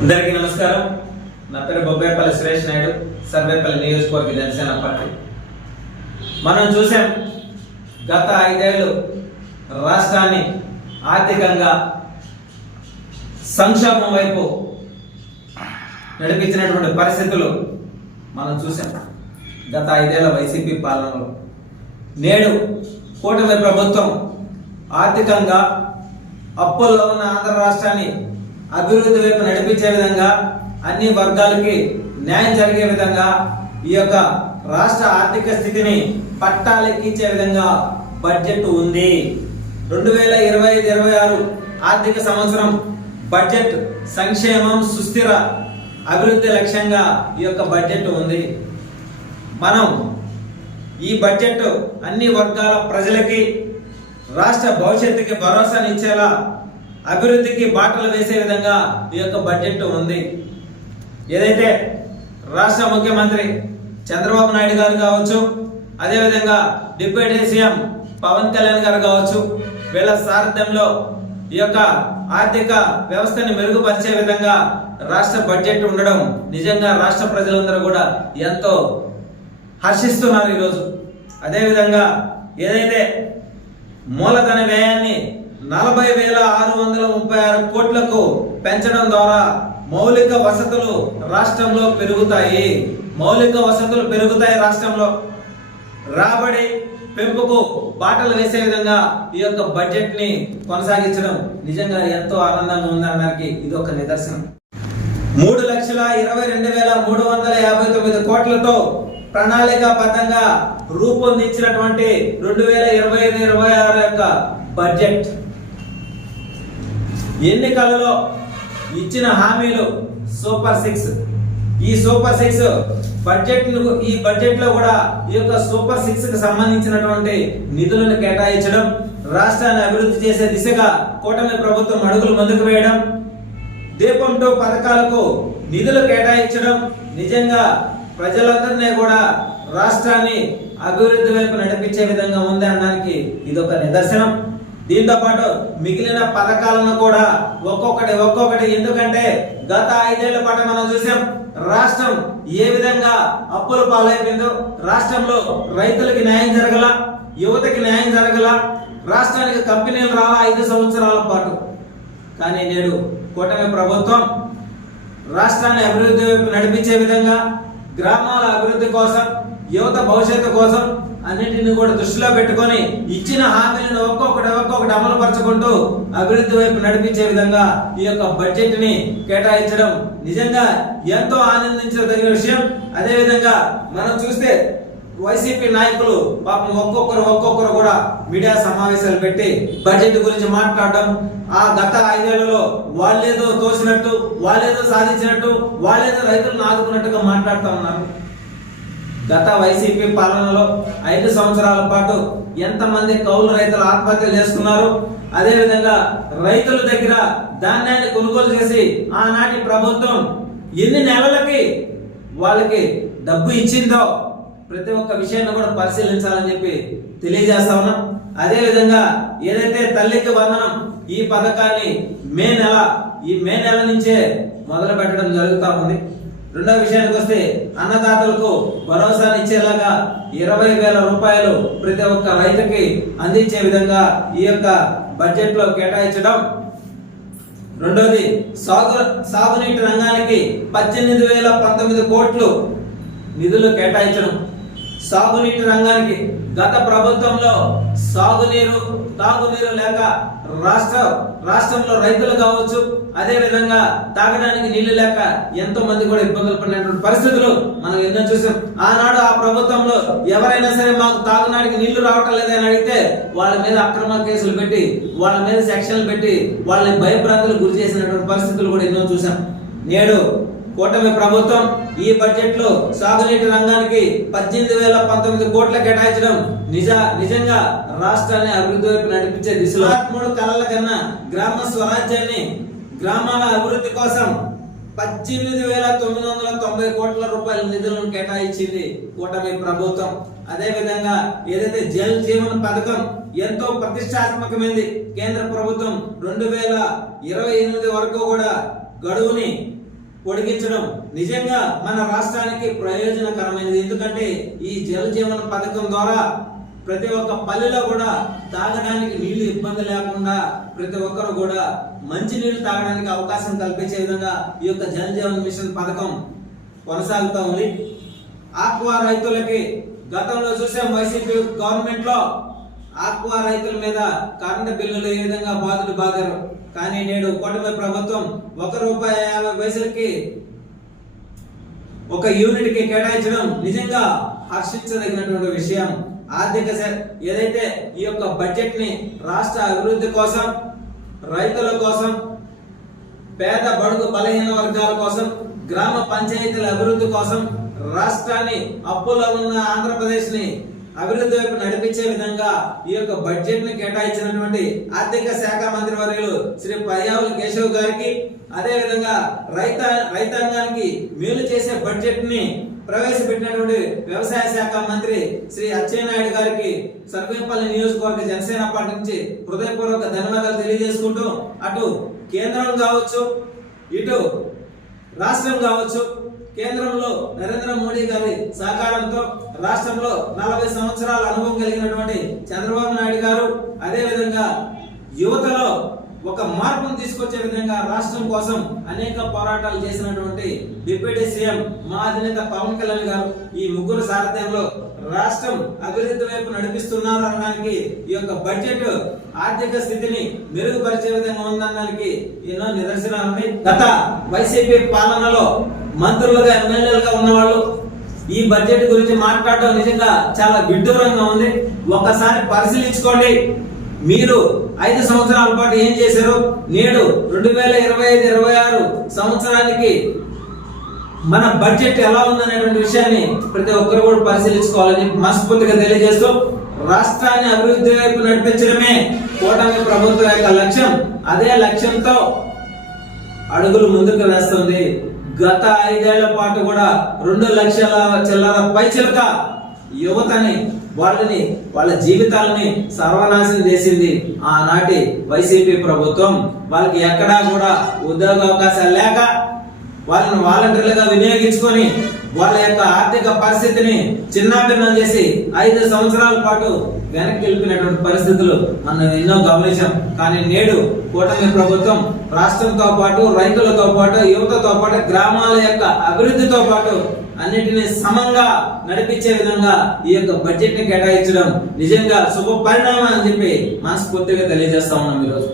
అందరికీ నమస్కారం. నా పేరు బొబ్బేపల్లి సురేష్ నాయుడు, సర్వేపల్లి నియోజకవర్గ జనసేన పార్టీ. మనం చూసాం గత 5 ఏళ్ళు రాష్ట్రాన్ని ఆర్థికంగా సంక్షోభం వైపు నడిపించినటువంటి పరిస్థితులు మనం చూసాం గత 5 ఏళ్ల వైసీపీ పాలనలో. నేడు కూటమి ప్రభుత్వం ఆర్థికంగా అప్పుల్లో ఉన్న ఆంధ్ర రాష్ట్రాన్ని అభివృద్ధి వైపు నడిపించే విధంగా, అన్ని వర్గాలకి న్యాయం జరిగే విధంగా, ఈ యొక్క రాష్ట్ర ఆర్థిక స్థితిని పట్టాలెక్కించే విధంగా బడ్జెట్ ఉంది. 2025-26 ఆర్థిక సంవత్సరం బడ్జెట్ సంక్షేమం, సుస్థిర అభివృద్ధి లక్ష్యంగా ఈ యొక్క బడ్జెట్ ఉంది. మనం ఈ బడ్జెట్ అన్ని వర్గాల ప్రజలకి, రాష్ట్ర భవిష్యత్తుకి భరోసానిచ్చేలా, అభివృద్ధికి బాటలు వేసే విధంగా ఈ యొక్క బడ్జెట్ ఉంది. ఏదైతే రాష్ట్ర ముఖ్యమంత్రి చంద్రబాబు నాయుడు గారు కావచ్చు, అదేవిధంగా డిప్యూటీ సీఎం పవన్ కళ్యాణ్ గారు కావచ్చు, వీళ్ళ సారథ్యంలో ఈ యొక్క ఆర్థిక వ్యవస్థని మెరుగుపరిచే విధంగా రాష్ట్ర బడ్జెట్ ఉండడం నిజంగా రాష్ట్ర ప్రజలందరూ కూడా ఎంతో హర్షిస్తున్నారు ఈరోజు. అదేవిధంగా ఏదైతే మూలధన వ్యయాన్ని 40,636 కోట్లకు పెంచడం ద్వారా మౌలిక వసతులు రాష్ట్రంలో పెరుగుతాయి. రాష్ట్రంలో రాబడి పెంపుకు బాటలు వేసే విధంగా ఈ యొక్క బడ్జెట్ ని కొనసాగించడం నిజంగా ఎంతో ఆనందంగా ఉందనడానికి ఇది ఒక నిదర్శనం. 3,22,359 కోట్లతో ప్రణాళికాబద్ధంగా రూపొందించినటువంటి 2025-26 యొక్క బడ్జెట్, ఎన్నికలలో ఇచ్చిన హామీలు సూపర్ 6. ఈ సూపర్ 6 ఈ బడ్జెట్ లో కూడా ఈ యొక్క సూపర్ 6 కి సంబంధించినటువంటి నిధులను కేటాయించడం, రాష్ట్రాన్ని అభివృద్ధి చేసే దిశగా కూటమి ప్రభుత్వం అడుగులు ముందుకు వేయడం, దీపం 2 పథకాలకు నిధులు కేటాయించడం నిజంగా ప్రజలందరినీ కూడా రాష్ట్రాన్ని అభివృద్ధి వైపు నడిపించే విధంగా ఉంది అనడానికి ఇదొక నిదర్శనం. దీంతో పాటు మిగిలిన పథకాలను కూడా ఒక్కొక్కటి ఎందుకంటే గత 5 ఏళ్ల పాటు మనం చూసాం రాష్ట్రం ఏ విధంగా అప్పుల పాలైపోయిందో. రాష్ట్రంలో రైతులకి న్యాయం జరగల, యువతకి న్యాయం జరగల, రాష్ట్రానికి కంపెనీలు రాలా 5 సంవత్సరాల పాటు. కానీ నేడు కూటమి ప్రభుత్వం రాష్ట్రాన్ని అభివృద్ధి వైపు నడిపించే విధంగా, గ్రామాల అభివృద్ధి కోసం, యువత భవిష్యత్తు కోసం అన్నింటిని కూడా దృష్టిలో పెట్టుకొని ఇచ్చిన హామీలను ఒక్కొక్కటి అమలు పరచుకుంటూ అభివృద్ధి వైపు నడిపించే విధంగా ఈ యొక్క బడ్జెట్ ని కేటాయించడం నిజంగా ఎంతో ఆనందించదగిన విషయం. అదే విధంగా మనం చూస్తే వైసీపీ నాయకులు పాపం ఒక్కొక్కరు కూడా మీడియా సమావేశాలు పెట్టి బడ్జెట్ గురించి మాట్లాడడం, ఆ గత 5 ఏళ్లలో వాళ్ళేదో తోసినట్టు, వాళ్ళేదో సాధించినట్టు, వాళ్ళేదో రైతులను ఆదుకున్నట్టుగా మాట్లాడుతూ ఉన్నారు. గత వైసీపీ పాలనలో 5 సంవత్సరాల పాటు ఎంతమంది కౌలు రైతులు ఆత్మహత్యలు చేసుకున్నారు. అదే విధంగా రైతుల దగ్గర ధాన్యాన్ని కొనుగోలు చేసి ఆనాటి ప్రభుత్వం ఎన్ని నెలలకి వాళ్ళకి డబ్బు ఇచ్చిందో ప్రతి ఒక్క విషయాన్ని కూడా పరిశీలించాలని చెప్పి తెలియజేస్తా ఉన్నాం. అదే విధంగా ఏదైతే తల్లికి వందనం ఈ పథకాన్ని మే నెల నుంచే మొదలు పెట్టడం జరుగుతూ ఉంది. రెండో విషయానికి వస్తే అన్నదాతలకు భరోసానిచ్చేలాగా 20,000 రూపాయలు ప్రతి ఒక్క రైతుకి అందించే విధంగా ఈ యొక్క బడ్జెట్ లో కేటాయించడం. రెండోది సాగునీటి రంగానికి 18,019 కోట్లు నిధులు కేటాయించడం. సాగునీటి రంగానికి గత ప్రభుత్వంలో సాగునీరు, తాగునీరు లేక రాష్ట్రంలో రైతులు కావచ్చు, అదే విధంగా తాగడానికి నీళ్లు లేక ఎంతో మంది కూడా ఇబ్బందులు పడినటువంటి పరిస్థితులు మనం ఎన్నో చూసాం. ఆనాడు ఆ ప్రభుత్వంలో ఎవరైనా సరే మాకు తాగునాడికి నీళ్లు రావటం లేదని అడిగితే వాళ్ళ మీద అక్రమ కేసులు పెట్టి, వాళ్ళ మీద సెక్షన్లు పెట్టి వాళ్ళని భయభ్రాంతులకు గురి చేసినటువంటి పరిస్థితులు కూడా ఎన్నో చూసాం. నేడు కూటమి ప్రభుత్వం ఈ బడ్జెట్ లో సాగునీటి రంగానికి 18,019 కోట్ల కేటాయించడం నిజంగా రాష్ట్రాన్ని అభివృద్ధి వైపు నడిపించే దిశలో 3 కళల కన్నా గ్రామ స్వరాజ్యాన్ని, గ్రామాల అభివృద్ధి కోసం 18,990 కోట్ల రూపాయల నిధులను కేటాయించింది కూటమి ప్రభుత్వం. అదే విధంగా ఏదైతే జల్ జీవన్ పథకం ఎంతో ప్రతిష్టాత్మకమైంది. కేంద్ర ప్రభుత్వం 2028 వరకు కూడా గడువుని పొడిగించడం నిజంగా మన రాష్ట్రానికి ప్రయోజనకరమైనది. ఎందుకంటే ఈ జల్ జీవన పథకం ద్వారా ప్రతి ఒక్క పల్లెలో కూడా తాగడానికి నీళ్లు ఇబ్బంది లేకుండా ప్రతి ఒక్కరు కూడా మంచి నీళ్లు తాగడానికి అవకాశం కల్పించే విధంగా ఈ యొక్క జల్ జీవన్ మిషన్ పథకం కొనసాగుతూ ఉంది. ఆక్వా రైతులకి గతంలో చూసాం, వైసీపీ గవర్నమెంట్ లో ఆక్వా రైతుల మీద కరెంటు బిల్లులు ఏ విధంగా బాధారు. కానీ నేడు కూటమి ప్రభుత్వం ₹1.50 ఒక యూనిట్ కి కేటాయించడం నిజంగా హర్షించదగినటువంటి విషయం. ఆర్థిక ఏదైతే ఈ యొక్క బడ్జెట్ ని రాష్ట్ర అభివృద్ధి కోసం, రైతుల కోసం, పేద బడుగు బలహీన వర్గాల కోసం, గ్రామ పంచాయతీల అభివృద్ధి కోసం, రాష్ట్రాన్ని అప్పులో ఉన్న ఆంధ్రప్రదేశ్ ని అభివృద్ధి వైపు నడిపించే విధంగా ఈ యొక్క బడ్జెట్ ని కేటాయించినటువంటి ఆర్థిక శాఖ మంత్రి వర్యులు శ్రీ పయ్యావుల కేశవ్ గారికి, అదే విధంగా రైతాంగానికి మేలు చేసే బడ్జెట్ ని ప్రవేశపెట్టినటువంటి వ్యవసాయ శాఖ మంత్రి శ్రీ అచ్చెన్నాయుడు గారికి సర్వేపల్లి నియోజకవర్గ జనసేన పార్టీ నుంచి హృదయపూర్వక ధన్యవాదాలు తెలియజేసుకుంటూ, అటు కేంద్రం కావచ్చు, ఇటు రాష్ట్రం కావచ్చు, కేంద్రంలో నరేంద్ర మోడీ గారి సహకారంతో రాష్ట్రంలో 40 సంవత్సరాల అనుభవం కలిగినటువంటి చంద్రబాబు నాయుడు గారు, అదే విధంగా యువతలో ఒక మార్పును తీసుకొచ్చే విధంగా రాష్ట్రం కోసం అనేక పోరాటాలు చేసినటువంటి డిప్యూటీ సీఎం మా అధినేత పవన్ కళ్యాణ్ గారు, ఈ ముగ్గురు సారథ్యంలో రాష్ట్రం అభివృద్ధి వైపు నడిపిస్తున్నారు అనడానికి ఈ యొక్క బడ్జెట్ ఆర్థిక స్థితిని మెరుగుపరిచే విధంగా ఉందనడానికి ఎన్నో నిదర్శనాలు ఉన్నాయి. గత వైసీపీ పాలనలో మంత్రులుగా, ఎమ్మెల్యేలుగా ఉన్నవాళ్ళు ఈ బడ్జెట్ గురించి మాట్లాడడం నిజంగా చాలా విడ్డూరంగా ఉంది. ఒకసారి పరిశీలించుకోండి. మీరు 5 సంవత్సరాల పాటు ఏం చేశారు, నేడు 2025-26 సంవత్సరానికి మన బడ్జెట్ ఎలా ఉందనేటువంటి విషయాన్ని ప్రతి ఒక్కరు కూడా పరిశీలించుకోవాలని మనస్ఫూర్తిగా తెలియజేస్తూ, రాష్ట్రాన్ని అభివృద్ధి వైపు నడిపించడమే కూటమి ప్రభుత్వం యొక్క లక్ష్యం. అదే లక్ష్యంతో అడుగులు ముందుకు వేస్తుంది. గత 5 ఏళ్ల పాటు కూడా 2 లక్షల చిల్లర పైచిలక యువతని, వాళ్ళ జీవితాలని సర్వనాశనం చేసింది ఆనాటి వైసీపీ ప్రభుత్వం. వాళ్ళకి ఎక్కడా కూడా ఉద్యోగ అవకాశాలు లేక వాళ్ళని వాలంటీర్లుగా వినియోగించుకొని వాళ్ళ యొక్క ఆర్థిక పరిస్థితిని చిన్నాభిన్నం చేసి 5 సంవత్సరాల పాటు వెనక్కి వెళ్ళిపోయినటువంటి పరిస్థితులు మనం ఎన్నో గమనించాం. కానీ నేడు కూటమి ప్రభుత్వం రాష్ట్రంతో పాటు, రైతులతో పాటు, యువతతో పాటు, గ్రామాల యొక్క అభివృద్ధితో పాటు అన్నిటినీ సమంగా నడిపించే విధంగా ఈ యొక్క బడ్జెట్ ని కేటాయించడం నిజంగా శుభ పరిణామం అని చెప్పి మనస్ఫూర్తిగా తెలియజేస్తా ఉన్నాం ఈరోజు.